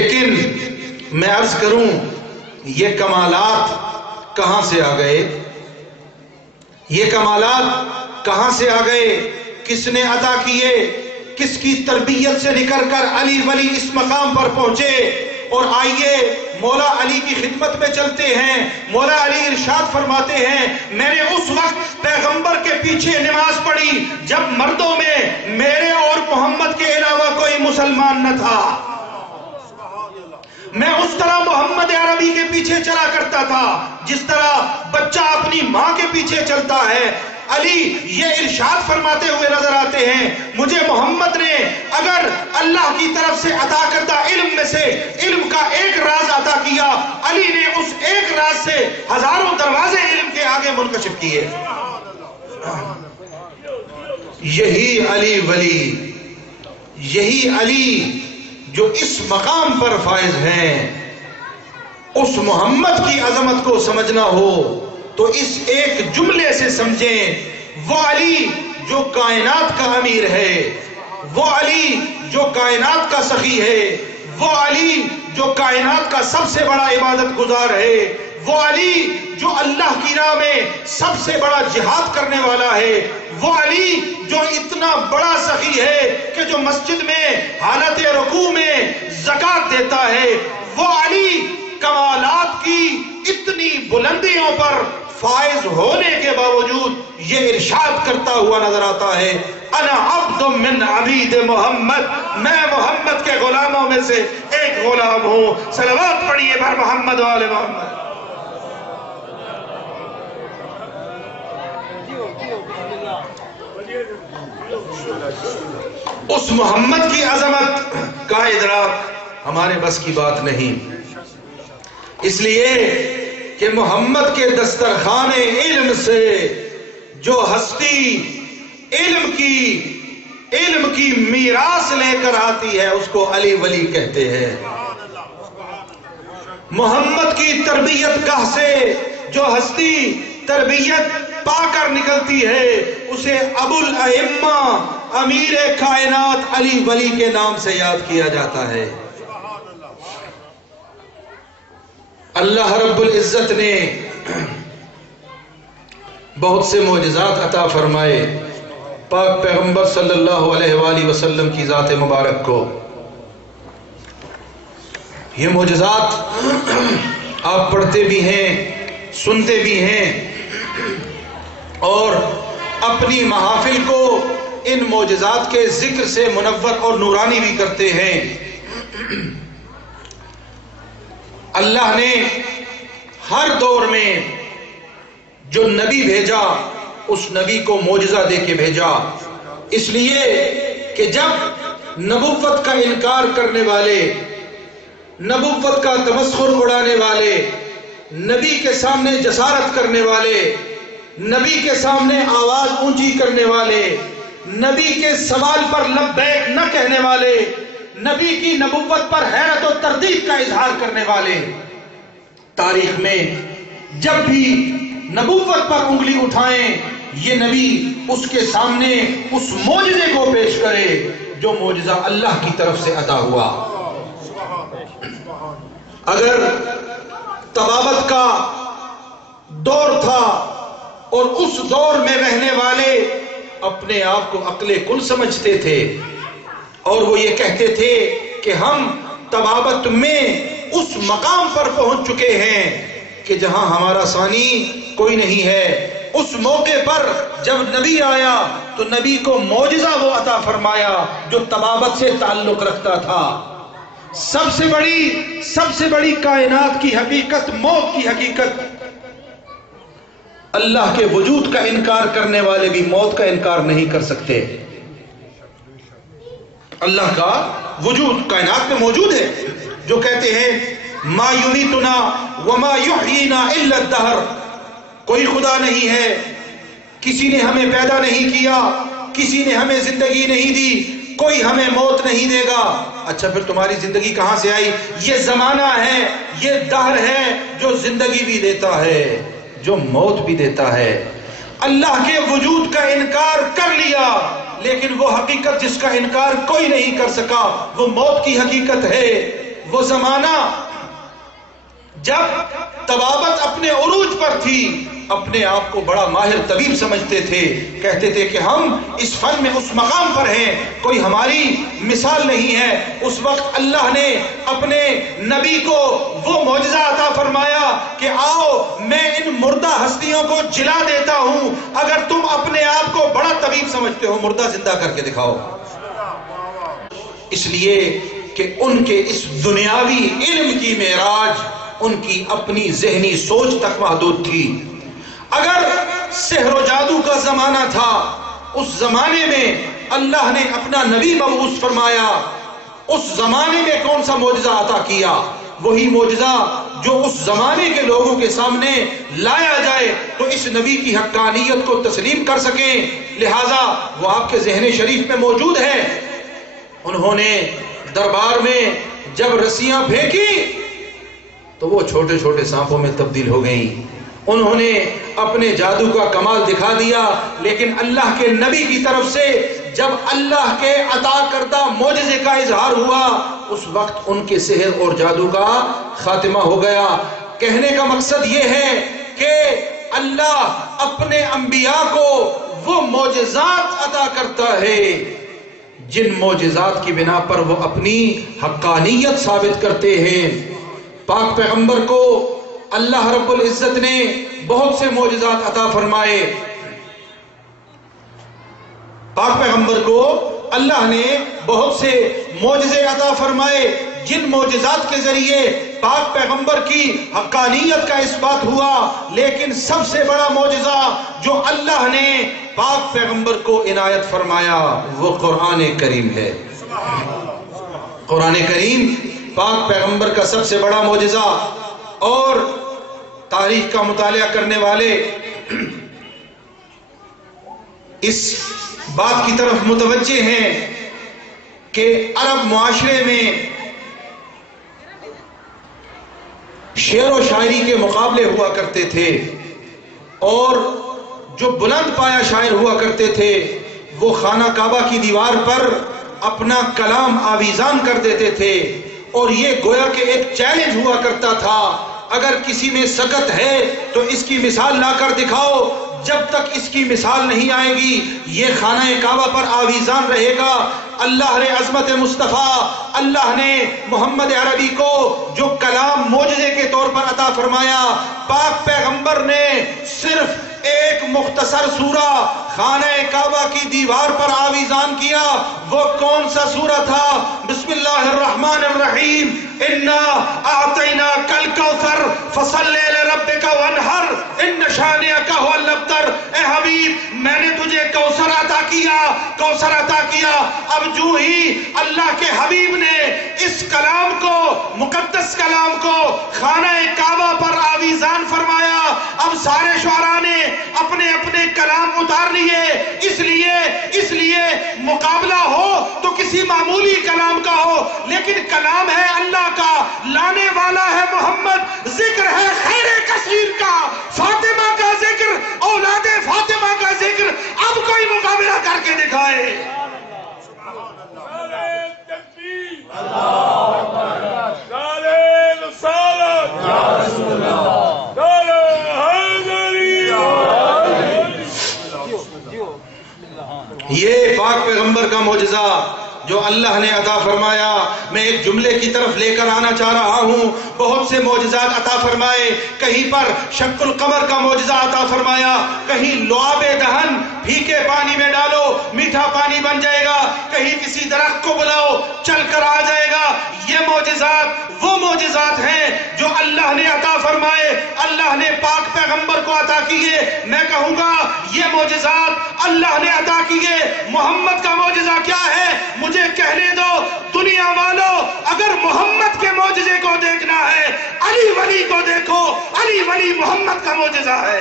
لیکن میں عرض کروں یہ کمالات کہاں سے آ گئے؟ یہ کمالات کہاں سے آ گئے؟ کس نے عطا کیے؟ کس کی تربیت سے نکل کر علی ولی اس مقام پر پہنچے؟ اور آئیے مولا علی کی خدمت میں چلتے ہیں۔ مولا علی ارشاد فرماتے ہیں میں نے اس وقت پیغمبر کے پیچھے نماز پڑھی جب مردوں میں میرے اور محمد کے علاوہ کوئی مسلمان نہ تھا۔ میں اس طرح محمد عربی کے پیچھے چلا کرتا تھا جس طرح بچہ اپنی ماں کے پیچھے چلتا ہے۔ علی یہ ارشاد فرماتے ہوئے نظر آتے ہیں مجھے محمد نے اگر اللہ کی طرف سے عطا کردہ علم میں سے علم کا ایک راز عطا کیا، علی نے اس ایک راز سے ہزاروں دروازے علم کے آگے منکشف کیے۔ یہی علی ولی، یہی علی جو اس مقام پر فائز ہیں۔ اس محمد کی عظمت کو سمجھنا ہو تو اس ایک جملے سے سمجھیں، وہ علی جو کائنات کا امیر ہے، وہ علی جو کائنات کا سخی ہے، وہ علی جو کائنات کا سب سے بڑا عبادت گزار ہے، وہ علی جو اللہ کی راہ میں سب سے بڑا جہاد کرنے والا ہے، وہ علی جو اتنا بڑا سخی ہے کہ جو مسجد میں حالت رکوع میں زکات دیتا ہے، وہ علی کمالات کی اتنی بلندیوں پر فائز ہونے کے باوجود یہ ارشاد کرتا ہوا نظر آتا ہے انا عبد من عبید محمد، میں محمد کے غلاموں میں سے ایک غلام ہوں۔ صلوات پڑھیے بر محمد و آل محمد۔ اس محمد کی عظمت کا ادراک ہمارے بس کی بات نہیں، اس لیے کہ محمد کے دسترخوان علم سے جو ہستی علم کی میراث لے کر آتی ہے اس کو علی ولی کہتے ہیں۔ محمد کی تربیت گاہ سے جو ہستی تربیت پا کر نکلتی ہے اسے ابو الائمہ امیر کائنات علی ولی کے نام سے یاد کیا جاتا ہے۔ اللہ رب العزت نے بہت سے معجزات عطا فرمائے پاک پیغمبر صلی اللہ علیہ وآلہ وسلم کی ذات مبارک کو۔ یہ معجزات آپ پڑھتے بھی ہیں، سنتے بھی ہیں اور اپنی محافل کو ان معجزات کے ذکر سے منور اور نورانی بھی کرتے ہیں۔ اللہ نے ہر دور میں جو نبی بھیجا اس نبی کو معجزہ دے کے بھیجا، اس لیے کہ جب نبوت کا انکار کرنے والے، نبوت کا تمسخر اڑانے والے، نبی کے سامنے جسارت کرنے والے، نبی کے سامنے آواز اونچی کرنے والے، نبی کے سوال پر لبیک نہ کہنے والے، نبی کی نبوت پر حیرت و تردید کا اظہار کرنے والے، تاریخ میں جب بھی نبوت پر انگلی اٹھائیں یہ نبی اس کے سامنے اس معجزے کو پیش کرے جو معجزہ اللہ کی طرف سے عطا ہوا۔ اگر طبابت کا دور تھا اور اس دور میں رہنے والے اپنے آپ کو عقل کل سمجھتے تھے اور وہ یہ کہتے تھے کہ ہم طبابت میں اس مقام پر پہنچ چکے ہیں کہ جہاں ہمارا ثانی کوئی نہیں ہے، اس موقع پر جب نبی آیا تو نبی کو معجزہ وہ عطا فرمایا جو طبابت سے تعلق رکھتا تھا۔ سب سے بڑی کائنات کی حقیقت، موت کی حقیقت، اللہ کے وجود کا انکار کرنے والے بھی موت کا انکار نہیں کر سکتے۔ اللہ کا وجود کائنات میں موجود ہے، جو کہتے ہیں ما یمیتنا وما یحیینا الا الدہر، کوئی خدا نہیں ہے، کسی نے ہمیں پیدا نہیں کیا، کسی نے ہمیں زندگی نہیں دی، کوئی ہمیں موت نہیں دے گا۔ اچھا پھر تمہاری زندگی کہاں سے آئی؟ یہ زمانہ ہے، یہ دہر ہے جو زندگی بھی دیتا ہے، جو موت بھی دیتا ہے۔ اللہ کے وجود کا انکار کر لیا، لیکن وہ حقیقت جس کا انکار کوئی نہیں کر سکا وہ موت کی حقیقت ہے۔ وہ زمانہ جب طبابت اپنے عروج پر تھی، اپنے آپ کو بڑا ماہر طبیب سمجھتے تھے، کہتے تھے کہ ہم اس فن میں اس مقام پر ہیں، کوئی ہماری مثال نہیں ہے۔ اس وقت اللہ نے اپنے نبی کو وہ معجزہ عطا فرمایا کہ آؤ میں ان مردہ ہستیوں کو جلا دیتا ہوں، اگر تم اپنے آپ کو بڑا طبیب سمجھتے ہو مردہ زندہ کر کے دکھاؤ۔ اس لیے کہ ان کے اس دنیاوی علم کی معراج ان کی اپنی ذہنی سوچ تک محدود تھی۔ اگر سحر و جادو کا زمانہ تھا، اس زمانے میں اللہ نے اپنا نبی مبعوث فرمایا، اس زمانے میں کون سا معجزہ عطا کیا؟ وہی معجزہ جو اس زمانے کے لوگوں کے سامنے لایا جائے تو اس نبی کی حقانیت کو تسلیم کر سکیں، لہذا وہ آپ کے ذہن شریف میں موجود ہے۔ انہوں نے دربار میں جب رسیاں پھینکی تو وہ چھوٹے چھوٹے سانپوں میں تبدیل ہو گئیں۔ انہوں نے اپنے جادو کا کمال دکھا دیا، لیکن اللہ کے نبی کی طرف سے جب اللہ کے عطا کردہ معجزے کا اظہار ہوا اس وقت ان کے سحر اور جادو کا خاتمہ ہو گیا۔ کہنے کا مقصد یہ ہے کہ اللہ اپنے انبیاء کو وہ معجزات عطا کرتا ہے جن معجزات کی بنا پر وہ اپنی حقانیت ثابت کرتے ہیں۔ پاک پیغمبر کو اللہ رب العزت نے بہت سے معجزات عطا فرمائے۔ پاک پیغمبر کو اللہ نے بہت سے معجزے عطا فرمائے جن معجزات کے ذریعے پاک پیغمبر کی حقانیت کا اثبات ہوا، لیکن سب سے بڑا معجزہ جو اللہ نے پاک پیغمبر کو عنایت فرمایا وہ قرآن کریم ہے۔ قرآن کریم پاک پیغمبر کا سب سے بڑا معجزہ، اور تاریخ کا مطالعہ کرنے والے اس بات کی طرف متوجہ ہیں کہ عرب معاشرے میں شعر و شاعری کے مقابلے ہوا کرتے تھے، اور جو بلند پایا شاعر ہوا کرتے تھے وہ خانہ کعبہ کی دیوار پر اپنا کلام آویزان کر دیتے تھے، اور یہ گویا کہ ایک چیلنج ہوا کرتا تھا، اگر کسی میں سکت ہے تو اس کی مثال لا کر دکھاؤ، جب تک اس کی مثال نہیں آئے گی یہ خانہ کعبہ پر آویزان رہے گا۔ اللہ نے عظمت مصطفیٰ، اللہ نے محمد عربی کو جو کلام معجزے کے طور پر عطا فرمایا، پاک پیغمبر نے صرف ایک مختصر سورہ خانہ کعبہ کی دیوار پر آویزان کیا۔ وہ کون سا سورہ تھا؟ بسم اللہ الرحمن الرحیم، انا اعطیناک الکوثر فصلی لربک وانحر ان شانئک ھو الابتر۔ اے حبیب میں نے تجھے کوثر عطا کیا، کوثر عطا کیا۔ اب جو ہی اللہ کے حبیب نے اس کلام کو، مقدس کلام کو خانہ کعبہ پر آویزان فرمایا، اب سارے شعراء نے اپنے اپنے کلام اتار لیے۔ اس لیے مقابلہ ہو تو کسی معمولی کلام کا ہو، لیکن کلام ہے اللہ کا، لانے والا ہے محمد، ذکر ہے خیر کثیر کا، فاطمہ کا ذکر، اولاد فاطمہ کا ذکر۔ اب کوئی مقابلہ کر کے دکھائے۔ یہ پاک پیغمبر کا معجزہ جو اللہ نے عطا فرمایا، میں ایک جملے کی طرف لے کر آنا چاہ رہا ہوں۔ بہت سے معجزات عطا فرمائے، کہیں پر شق القمر کا معجزہ عطا فرمایا، کہیں لعاب دہن پھیکے پانی میں ڈالو میٹھا پانی بن جائے گا، کہیں کسی درخت کو بلاؤ چل کر آ جائے گا۔ یہ معجزات وہ معجزات ہیں جو اللہ نے عطا فرمائے، اللہ نے پاک پیغمبر کو عطا کیے۔ میں کہوں گا یہ معجزات اللہ نے عطا کیے، محمد کا معجزہ کیا ہے؟ مجھے کہنے دو دنیا والوں، اگر محمد کے معجزے کو دیکھنا ہے علی ولی کو دیکھو، علی ولی محمد کا معجزہ ہے۔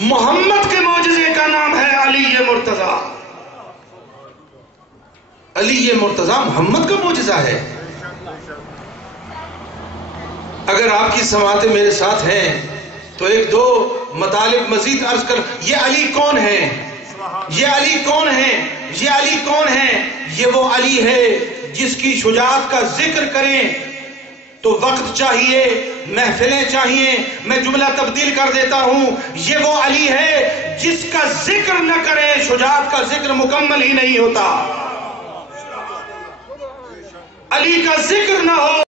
محمد کے معجزے کا نام ہے علی مرتضیٰ۔ علی مرتضیٰ محمد کا معجزہ ہے۔ اگر آپ کی سماعتیں میرے ساتھ ہیں تو ایک دو مطالب مزید عرض کر، یہ علی کون ہے؟ یہ علی کون ہے؟ یہ علی کون ہے؟ یہ وہ علی ہے جس کی شجاعت کا ذکر کریں تو وقت چاہیے، محفلیں چاہیے، میں جملہ تبدیل کر دیتا ہوں، یہ وہ علی ہے جس کا ذکر نہ کریں شجاعت کا ذکر مکمل ہی نہیں ہوتا۔ علی کا ذکر نہ ہو